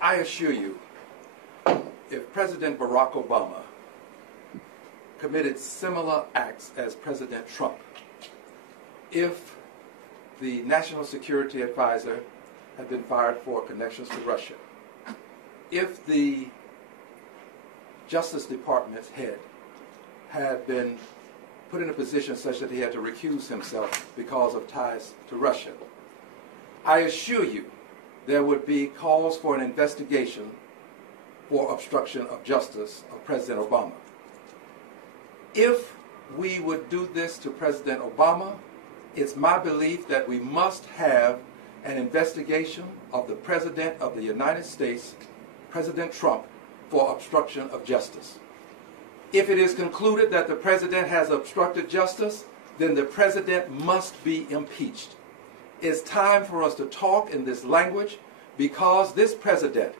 I assure you, if President Barack Obama committed similar acts as President Trump, if the National Security Advisor had been fired for connections to Russia, if the Justice Department's head had been put in a position such that he had to recuse himself because of ties to Russia, I assure you there would be calls for an investigation for obstruction of justice of President Obama. If we would do this to President Obama, it's my belief that we must have an investigation of the President of the United States, President Trump, for obstruction of justice. If it is concluded that the President has obstructed justice, then the President must be impeached. It's time for us to talk in this language, because this President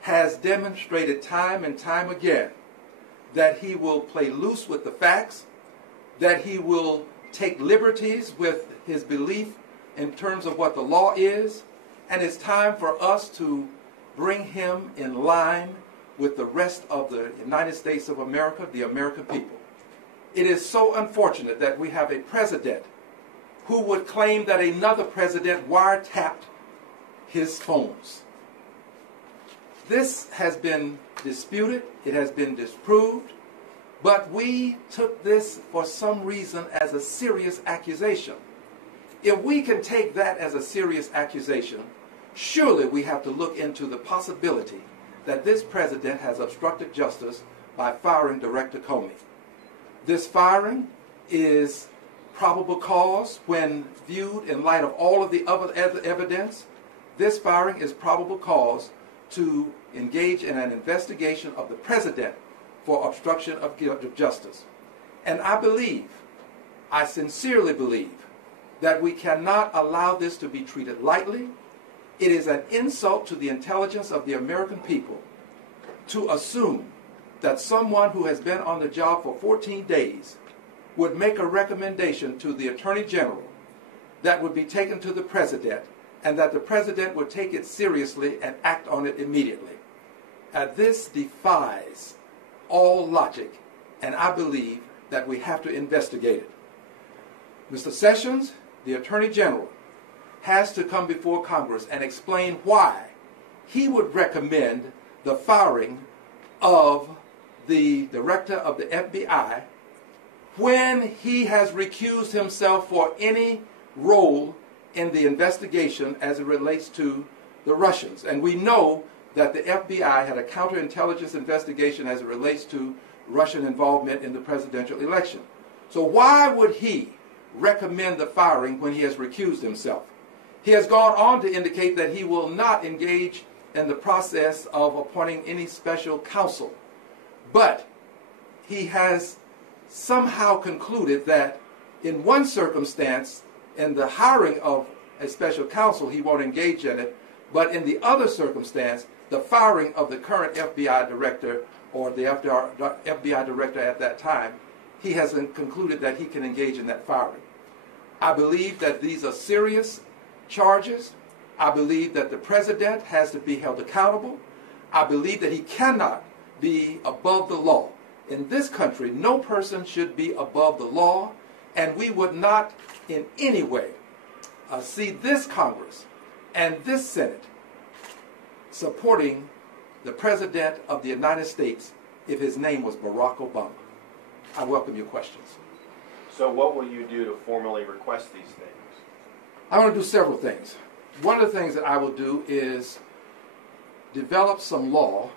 has demonstrated time and time again that he will play loose with the facts, that he will take liberties with his belief in terms of what the law is, and it's time for us to bring him in line with the rest of the United States of America, the American people. It is so unfortunate that we have a president who would claim that another president wiretapped his phones. This has been disputed, it has been disproved, but we took this for some reason as a serious accusation. If we can take that as a serious accusation, surely we have to look into the possibility that this president has obstructed justice by firing Director Comey. This firing is probable cause when viewed in light of all of the other evidence. This firing is probable cause to engage in an investigation of the president for obstruction of justice. And I sincerely believe, that we cannot allow this to be treated lightly. It is an insult to the intelligence of the American people to assume that someone who has been on the job for 14 days would make a recommendation to the Attorney General that would be taken to the President, and that the President would take it seriously and act on it immediately. This defies all logic, and I believe that we have to investigate it. Mr. Sessions, the Attorney General, has to come before Congress and explain why he would recommend the firing of the Director of the FBI when he has recused himself for any role in the investigation as it relates to the Russians. And we know that the FBI had a counterintelligence investigation as it relates to Russian involvement in the presidential election. So why would he recommend the firing when he has recused himself? He has gone on to indicate that he will not engage in the process of appointing any special counsel. But he has somehow concluded that in one circumstance, in the hiring of a special counsel, he won't engage in it, but in the other circumstance, the firing of the current FBI director, or the FBI director at that time, he has concluded that he can engage in that firing. I believe that these are serious charges. I believe that the president has to be held accountable. I believe that he cannot be above the law. In this country, no person should be above the law, and we would not in any way see this Congress and this Senate supporting the President of the United States if his name was Barack Obama. I welcome your questions. So what will you do to formally request these things? I want to do several things. One of the things that I will do is develop some law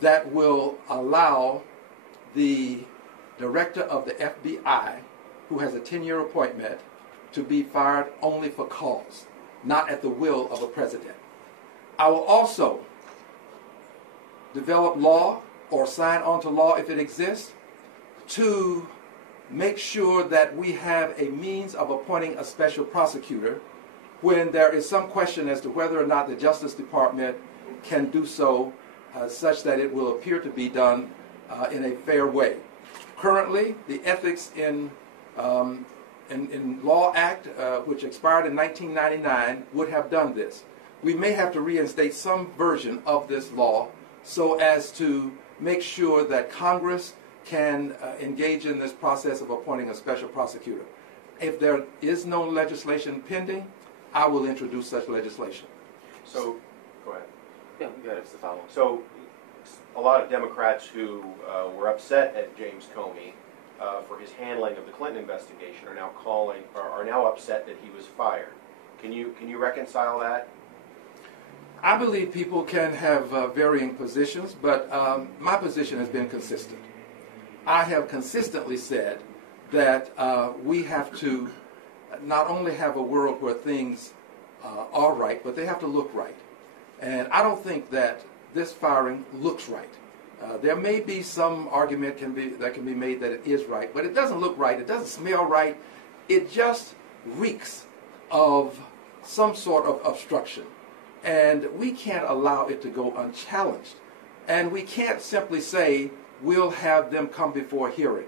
that will allow the director of the FBI, who has a 10-year appointment, to be fired only for cause, not at the will of a president. I will also develop law, or sign onto law if it exists, to make sure that we have a means of appointing a special prosecutor when there is some question as to whether or not the Justice Department can do so such that it will appear to be done in a fair way. Currently, the Ethics in Law Act, which expired in 1999, would have done this. we may have to reinstate some version of this law so as to make sure that Congress can engage in this process of appointing a special prosecutor. If there is no legislation pending, I will introduce such legislation. So, go ahead. Yeah, go ahead. It's the follow-up. So, a lot of Democrats who were upset at James Comey for his handling of the Clinton investigation are now upset that he was fired. Can you reconcile that? I believe people can have varying positions, but my position has been consistent. I have consistently said that we have to not only have a world where things are right, but they have to look right. And I don't think that this firing looks right. There may be some argument that can be made that it is right, but it doesn't look right. It doesn't smell right. It just reeks of some sort of obstruction. And we can't allow it to go unchallenged. And we can't simply say, we'll have them come before a hearing.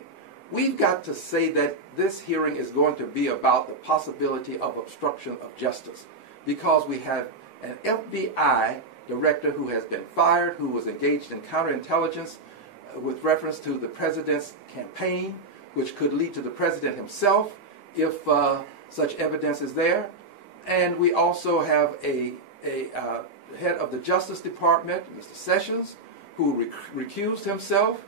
We've got to say that this hearing is going to be about the possibility of obstruction of justice, because we have an FBI director who has been fired, who was engaged in counterintelligence with reference to the president's campaign, which could lead to the president himself if such evidence is there. And we also have a head of the Justice Department, Mr. Sessions, who recused himself.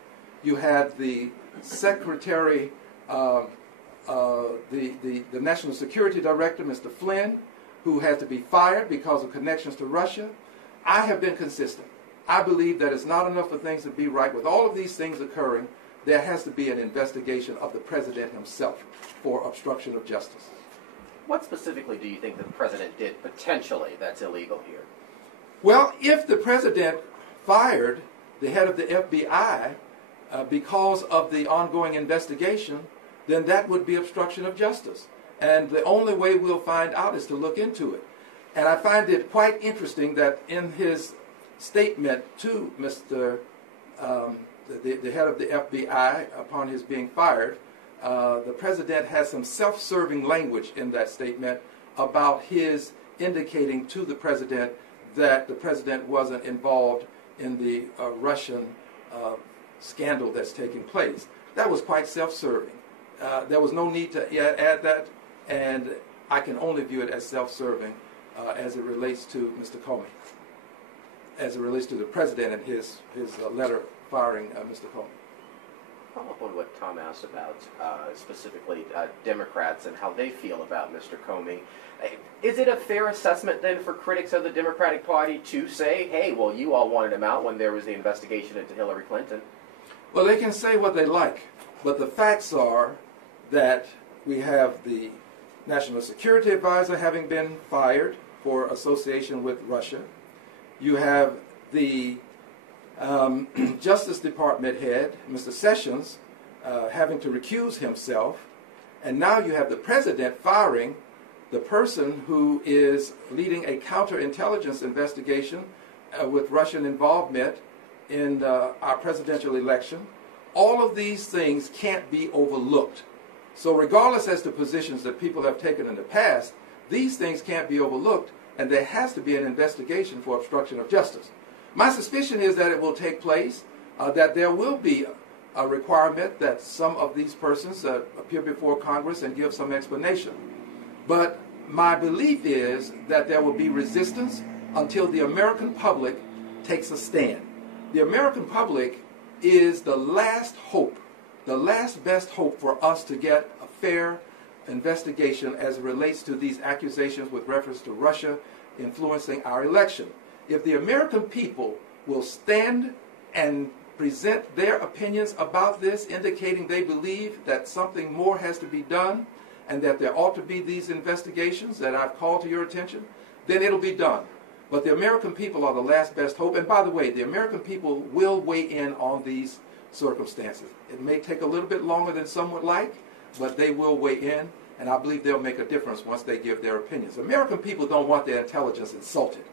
You had the Secretary, the National Security Director, Mr. Flynn, who had to be fired because of connections to Russia. I have been consistent. I believe that it's not enough for things to be right. With all of these things occurring, there has to be an investigation of the president himself for obstruction of justice. What specifically do you think the president did potentially that's illegal here? Well, if the president fired the head of the FBI because of the ongoing investigation, then that would be obstruction of justice. And the only way we'll find out is to look into it. And I find it quite interesting that in his statement to Mr. The head of the FBI upon his being fired, the president has some self-serving language in that statement about his indicating to the president that the president wasn't involved in the Russian scandal that's taking place. That was quite self-serving. There was no need to add that, and I can only view it as self-serving as it relates to Mr. Comey, as it relates to the president and his letter firing Mr. Comey. Follow up on what Tom asked about, specifically Democrats and how they feel about Mr. Comey. Is it a fair assessment then for critics of the Democratic Party to say, hey, well, you all wanted him out when there was the investigation into Hillary Clinton? Well, they can say what they like, but the facts are that we have the National Security Advisor having been fired for association with Russia. You have the Justice Department head, Mr. Sessions, having to recuse himself. And now you have the president firing the person who is leading a counterintelligence investigation with Russian involvement in our presidential election. All of these things can't be overlooked. So regardless as to positions that people have taken in the past, these things can't be overlooked, and there has to be an investigation for obstruction of justice. My suspicion is that it will take place, that there will be a requirement that some of these persons appear before Congress and give some explanation. But my belief is that there will be resistance until the American public takes a stand. The American public is the last hope, the last best hope for us to get a fair investigation as it relates to these accusations with reference to Russia influencing our election. If the American people will stand and present their opinions about this, indicating they believe that something more has to be done and that there ought to be these investigations that I've called to your attention, then it'll be done. But the American people are the last best hope. And by the way, the American people will weigh in on these circumstances. It may take a little bit longer than some would like, but they will weigh in, and I believe they'll make a difference once they give their opinions. American people don't want their intelligence insulted.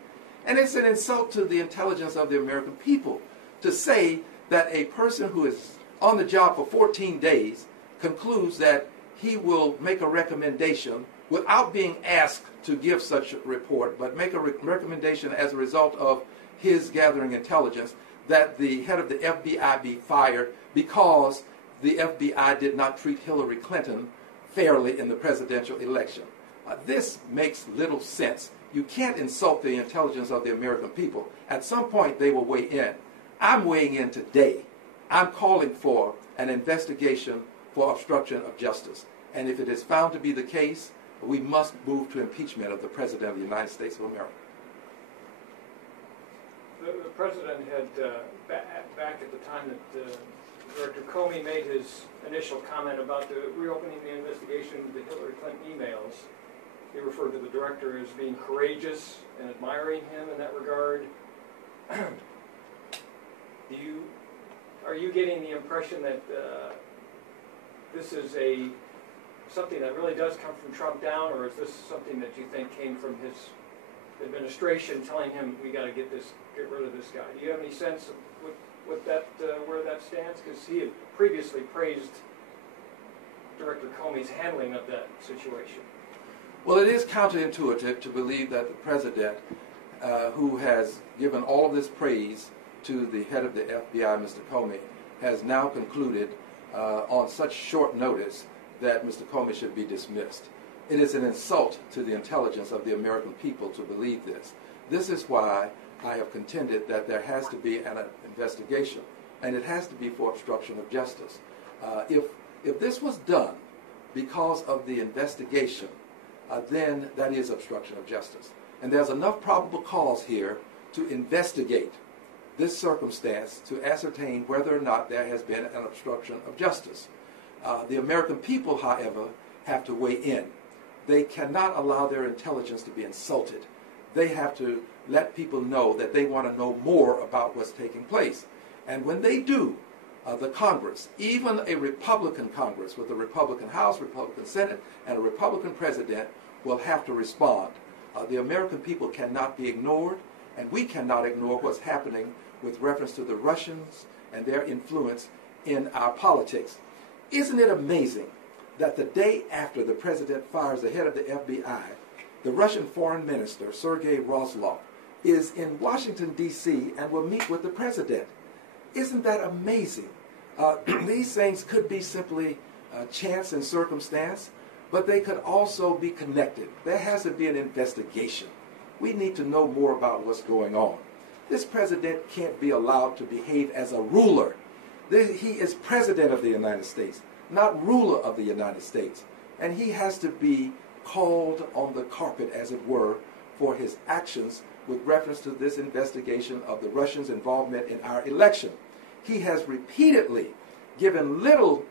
And it's an insult to the intelligence of the American people to say that a person who is on the job for 14 days concludes that he will make a recommendation without being asked to give such a report, but make a recommendation as a result of his gathering intelligence that the head of the FBI be fired because the FBI did not treat Hillary Clinton fairly in the presidential election. This makes little sense. You can't insult the intelligence of the American people. At some point, they will weigh in. I'm weighing in today. I'm calling for an investigation for obstruction of justice. And if it is found to be the case, we must move to impeachment of the President of the United States of America. The President had, back at the time that Director Comey made his initial comment about reopening the investigation of the Hillary Clinton emails, he referred to the Director as being courageous and admiring him in that regard. Are you getting the impression that this is something that really does come from Trump down, or is this something that you think came from his administration telling him we got to get rid of this guy? Do you have any sense of where that stands? Because he had previously praised Director Comey's handling of that situation. Well, it is counterintuitive to believe that the President, who has given all of this praise to the head of the FBI, Mr. Comey, has now concluded on such short notice that Mr. Comey should be dismissed. It is an insult to the intelligence of the American people to believe this. This is why I have contended that there has to be an investigation, and it has to be for obstruction of justice. If this was done because of the investigation, then that is obstruction of justice. And there's enough probable cause here to investigate this circumstance to ascertain whether or not there has been an obstruction of justice. The American people, however, have to weigh in. They cannot allow their intelligence to be insulted. They have to let people know that they want to know more about what's taking place. And when they do, the Congress, even a Republican Congress with a Republican House, Republican Senate, and a Republican President, will have to respond. The American people cannot be ignored, and we cannot ignore what's happening with reference to the Russians and their influence in our politics. Isn't it amazing that the day after the President fires the head of the FBI, the Russian Foreign Minister, Sergei Rozlov, is in Washington, D.C. and will meet with the President? Isn't that amazing? These things could be simply chance and circumstance, but they could also be connected. There has to be an investigation. We need to know more about what's going on. This President can't be allowed to behave as a ruler. He is President of the United States, not ruler of the United States. And he has to be called on the carpet, as it were, for his actions with reference to this investigation of the Russians' involvement in our election. He has repeatedly given little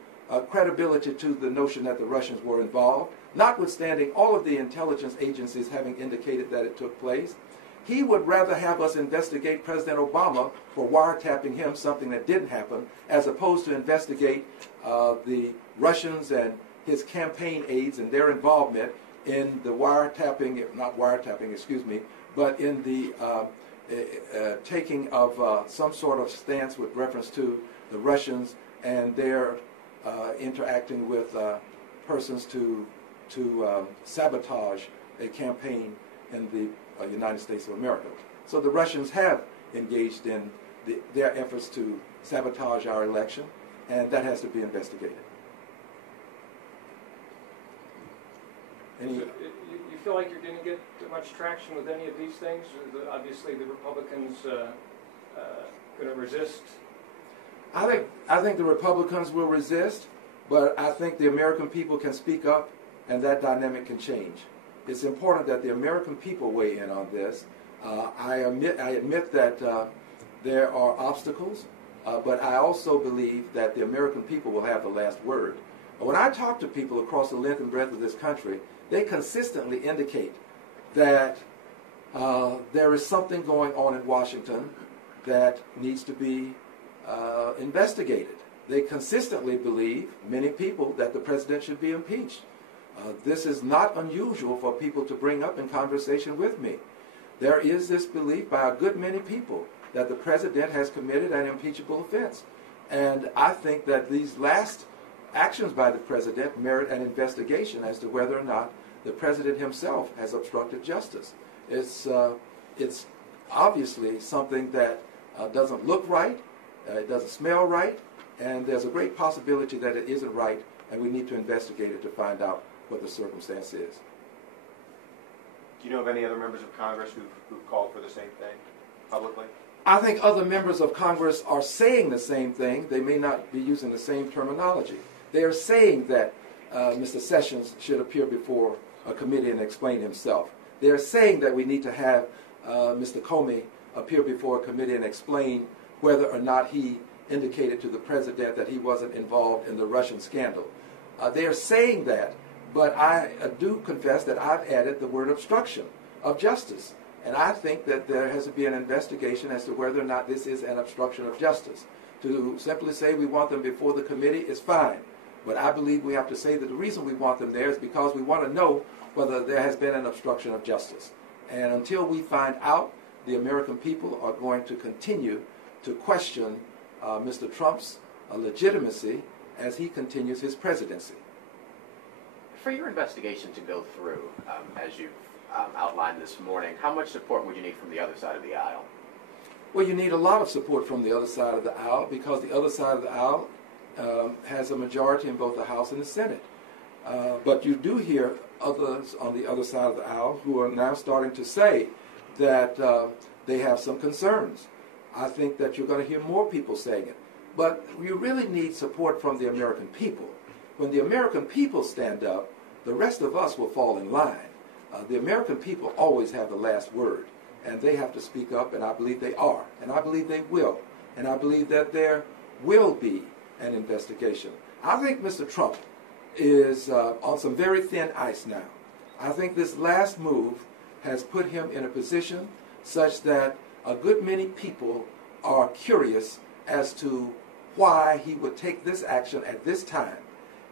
credibility to the notion that the Russians were involved, notwithstanding all of the intelligence agencies having indicated that it took place. He would rather have us investigate President Obama for wiretapping him, something that didn't happen, as opposed to investigate the Russians and his campaign aides and their involvement in the but in the taking of some sort of stance with reference to the Russians and their interacting with persons to sabotage a campaign in the United States of America. So the Russians have engaged in their efforts to sabotage our election, and that has to be investigated. You feel like you're going to get much traction with any of these things? Obviously, the Republicans going to resist. I think the Republicans will resist, but I think the American people can speak up, and that dynamic can change. It's important that the American people weigh in on this. I admit that there are obstacles, but I also believe that the American people will have the last word. When I talk to people across the length and breadth of this country, they consistently indicate that there is something going on in Washington that needs to be investigated. They consistently believe, many people, that the president should be impeached. This is not unusual for people to bring up in conversation with me. There is this belief by a good many people that the president has committed an impeachable offense. And I think that these last actions by the president merit an investigation as to whether or not the president himself has obstructed justice. It's obviously something that doesn't look right, it doesn't smell right, and there's a great possibility that it isn't right, and we need to investigate it to find out what the circumstance is. Do you know of any other members of Congress who've called for the same thing publicly? I think other members of Congress are saying the same thing. They may not be using the same terminology. They are saying that Mr. Sessions should appear before a committee and explain himself. They are saying that we need to have Mr. Comey appear before a committee and explain whether or not he indicated to the president that he wasn't involved in the Russian scandal. They are saying that, but I do confess that I've added the word obstruction of justice. And I think that there has to be an investigation as to whether or not this is an obstruction of justice. To simply say we want them before the committee is fine. But I believe we have to say that the reason we want them there is because we want to know whether there has been an obstruction of justice. And until we find out, the American people are going to continue to question Mr. Trump's legitimacy as he continues his presidency. For your investigation to go through, as you've outlined this morning, how much support would you need from the other side of the aisle? Well, you need a lot of support from the other side of the aisle because the other side of the aisle has a majority in both the House and the Senate. But you do hear others on the other side of the aisle who are now starting to say that they have some concerns. I think that you're going to hear more people saying it. But you really need support from the American people. When the American people stand up, the rest of us will fall in line. The American people always have the last word, and they have to speak up, and I believe they are, and I believe they will, and I believe that there will be an investigation. I think Mr. Trump is on some very thin ice now. I think this last move has put him in a position such that a good many people are curious as to why he would take this action at this time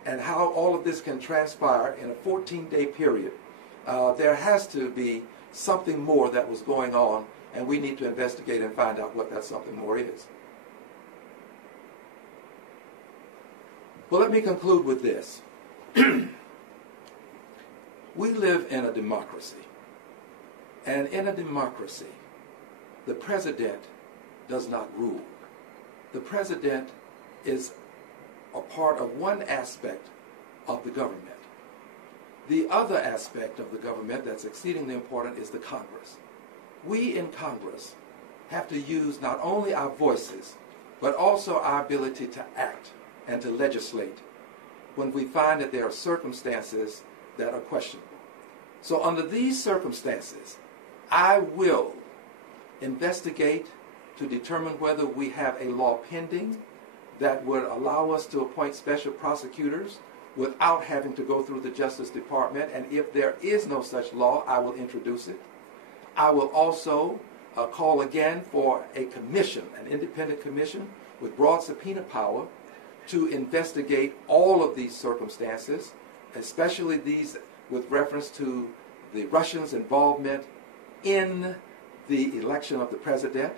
and how all of this can transpire in a 14-day period. There has to be something more that was going on, and we need to investigate and find out what that something more is. Well, let me conclude with this. We live in a democracy, and in a democracy, the president does not rule. The president is a part of one aspect of the government. The other aspect of the government that's exceedingly important is the Congress. We in Congress have to use not only our voices, but also our ability to act and to legislate when we find that there are circumstances that are questionable. So under these circumstances, I will investigate to determine whether we have a law pending that would allow us to appoint special prosecutors without having to go through the Justice Department. And if there is no such law, I will introduce it. I will also call again for a commission, an independent commission with broad subpoena power to investigate all of these circumstances, especially these with reference to the Russians' involvement in the election of the president.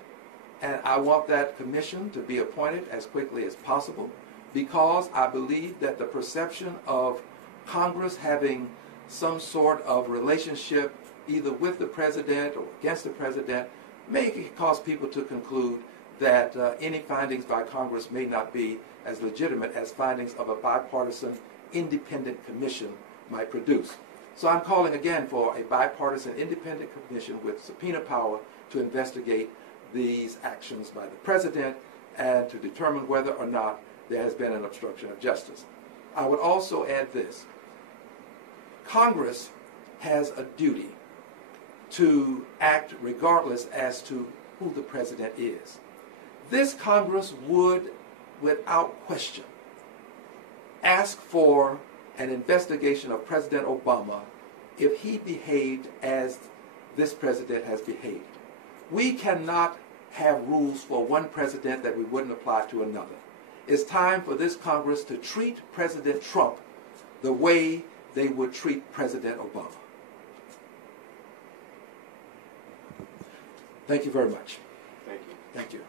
And I want that commission to be appointed as quickly as possible, because I believe that the perception of Congress having some sort of relationship either with the president or against the president may cause people to conclude that any findings by Congress may not be as legitimate as findings of a bipartisan independent commission might produce. So I'm calling again for a bipartisan independent commission with subpoena power to investigate these actions by the president and to determine whether or not there has been an obstruction of justice. I would also add this. Congress has a duty to act regardless as to who the president is. This Congress would, without question, ask for an investigation of President Obama if he behaved as this president has behaved. We cannot have rules for one president that we wouldn't apply to another. It's time for this Congress to treat President Trump the way they would treat President Obama. Thank you very much. Thank you. Thank you.